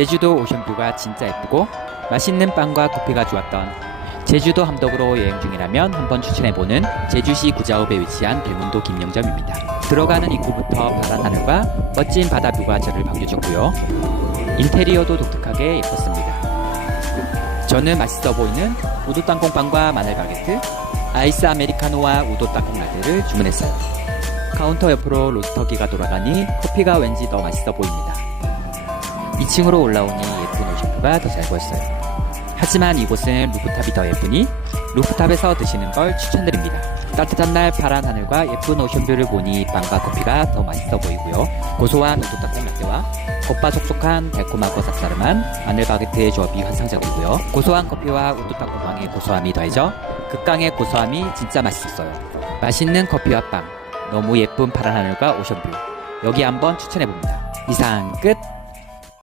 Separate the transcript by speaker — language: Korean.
Speaker 1: 제주도 오션뷰가 진짜 예쁘고 맛있는 빵과 커피가 좋았던 제주도 함덕으로 여행 중이라면 한번 추천해보는 제주시 구자읍에 위치한 대문도 김영점입니다. 들어가는 입구부터 파란 하늘과 멋진 바다뷰가 저를 반겨줬고요. 인테리어도 독특하게 예뻤습니다. 저는 맛있어 보이는 우도 땅콩빵과 마늘 바게트, 아이스 아메리카노와 우도 땅콩 라떼를 주문했어요. 카운터 옆으로 로스터기가 돌아가니 커피가 왠지 더 맛있어 보입니다. 2층으로 올라오니 예쁜 오션뷰가 더 잘 보였어요. 하지만 이곳은 루프탑이 더 예쁘니 루프탑에서 드시는 걸 추천드립니다. 따뜻한 날 파란 하늘과 예쁜 오션뷰를 보니 빵과 커피가 더 맛있어 보이고요. 고소한 우도닭콩 라떼와 겉바속촉한 달콤하고 쌉싸름한 마늘 바게트의 조합이 환상적이고요. 고소한 커피와 우도닭콩빵의 고소함이 더해져 극강의 고소함이 진짜 맛있었어요. 맛있는 커피와 빵, 너무 예쁜 파란 하늘과 오션뷰 여기 한번 추천해봅니다. 이상 끝!